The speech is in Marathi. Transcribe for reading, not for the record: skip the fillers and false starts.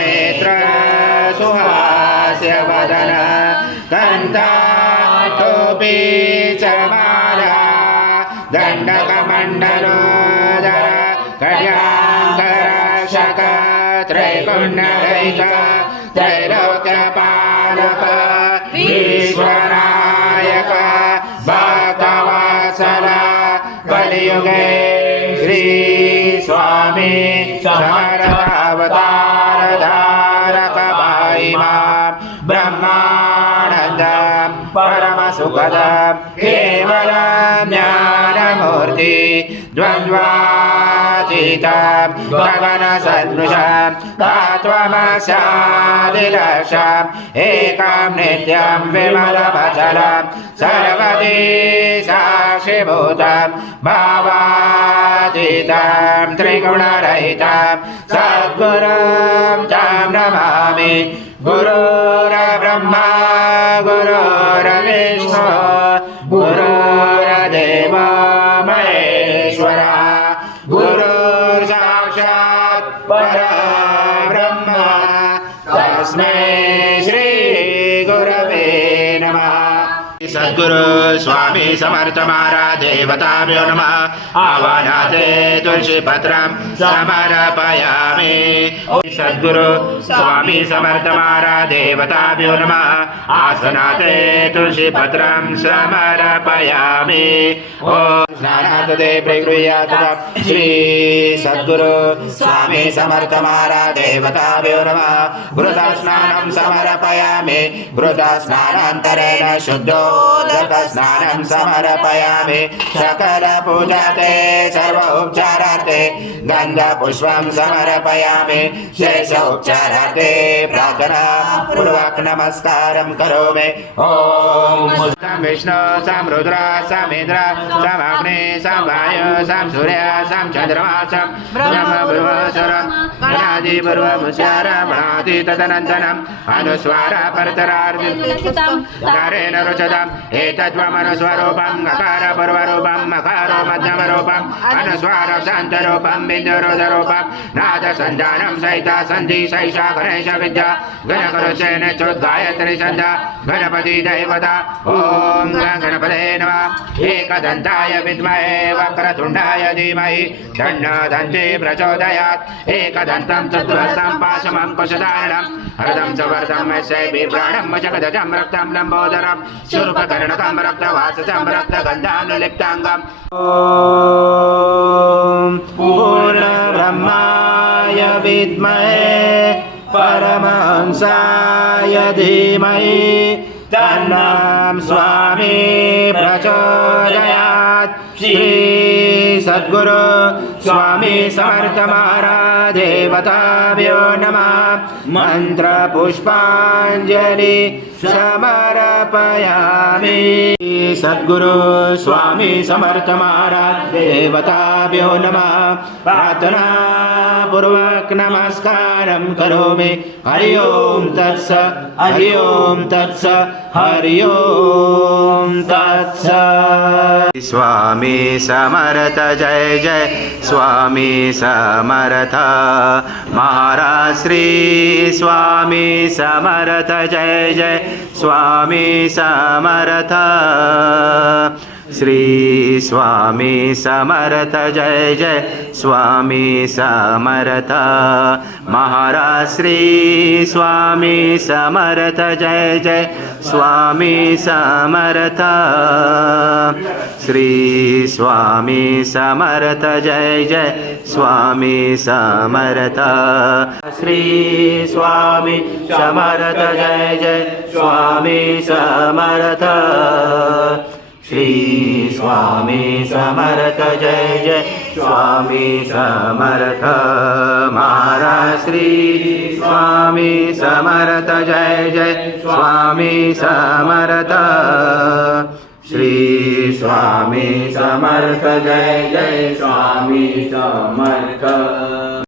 नेत्र सुहास्य वदन कंठाटोपी च माला दंडकमंडलोदर कड्याङ्करक्षक त्रैगुण्यरहित त्रैलोक्यपालक विश्वनायक भक्तवत्सल कलियुगे श्री स्वामी समर्थावतार धारक महिमा ब्रह्मानंद परम सुखद केवल ज्ञानमूर्ति द्वन्द्वातीत गगन सदृश तत्त्वमस्यादिलक्ष एकं नित्यं विमलमचलं सर्वदी साक्षिभूतं भावातीतं त्रिगुणरहितं सद्गुरुं तं नमामि गुरुर्ब्रह्मा गुरुर्विष्णु गुरुर्देवो महेश्वरा गुरुर्साक्षात् परब्रह्म तस्मै श्री गुरवे नमः। सद्गुरु स्वामी समर्थ महाराज देवताभ्यो नमः। आवाहनाते तुलसी पत्रं समर्पयामि। सद्गुरु स्वामी समर्थ महाराज देवताभ्यो नमः। आसनाते तुलसी पत्रं समर्पयामि। ओम स्नानाते प्रगृह्यात् श्री सद्गुरु स्वामी समर्थ महाराज देवताभ्यो नमः। घृतस्नानं समर्पयामि। घृतस्नानान्तरेण शुद्धो स्नानं समर्पयामि। सकल पूजाते सर्व उपचारार्थे गन्धपुष्पं समर्पयामि। शेष उपचारार्थे प्रार्थना पूर्वक नमस्कारं करोमि। ओम विष्णु सं रुद्र सं इंद्र सं अग्नि सं वायु सं सूर्य सं चंद्रमा सं ब्रह्म ब्रह्मस्वरं गणादि ब्रह्मस्वरमणादि तदनन्तरम् अनुस्वार परतरार्थितं कारेण रुचतं एतद्वमनुस्वरूपं अकार पूर्वरूपं मकारो मध्यमरूपं अनुस्वार शान्तरूपं बिन्दुरुदरूपं नादसञ्जानं सहिता सन्धि सैषा गणेश विद्या गणकरुसेन चोद्गायत्री सन्ध्या गणपति दैवता। ओम गणपते नमः। एकदन्ताय विद्महे वक्रतुण्डाय धीमहि तन्नो दन्ती प्रचोदयात्। एकदन्तं चतुर्हस्तं पाशमं कुशधारणं हरदं च वर्धं यस्यैर्प्राणं जगदजं रक्तं लम्बोदरं शूर्पकर्णकं रक्तवाससं रक्तगन्धानुलिप्ताङ्गम्। ॐ पूर्णब्रह्माय विद्महे परमहंसाय धीमहि तन्नो स्वामी प्रचोदयात्। श्री सद्गुरु स्वामी समर्थ महाराज देवताभ्यो नमः। मंत्र पुष्पांजलि समर्पयामि। सद्गुरु स्वामी समर्थ महाराज देवताभ्यो नमः। प्रार्थना पूर्वक नमस्कारं करोमि। हरि ओम तत्स हरि ओम तत्स हरि ओम तत्स। स्वामी समर्थ जय जय स्वामी समर्थ महाराज श्री स्वामी समर्थ जय जय स्वामी समर्थ श्री स्वामी समर्थ जय जय स्वामी समर्थ महाराज श्री स्वामी समर्थ जय जय स्वामी समर्थ श्री स्वामी समर्थ जय जय स्वामी समर्थ श्री स्वामी समर्थ जय जय स्वामी समर्थ श्री स्वामी समर्थ जय जय स्वामी समर्थ महाराज श्री स्वामी समर्थ जय जय स्वामी समर्थ श्री स्वामी समर्थ जय जय स्वामी समर्थ।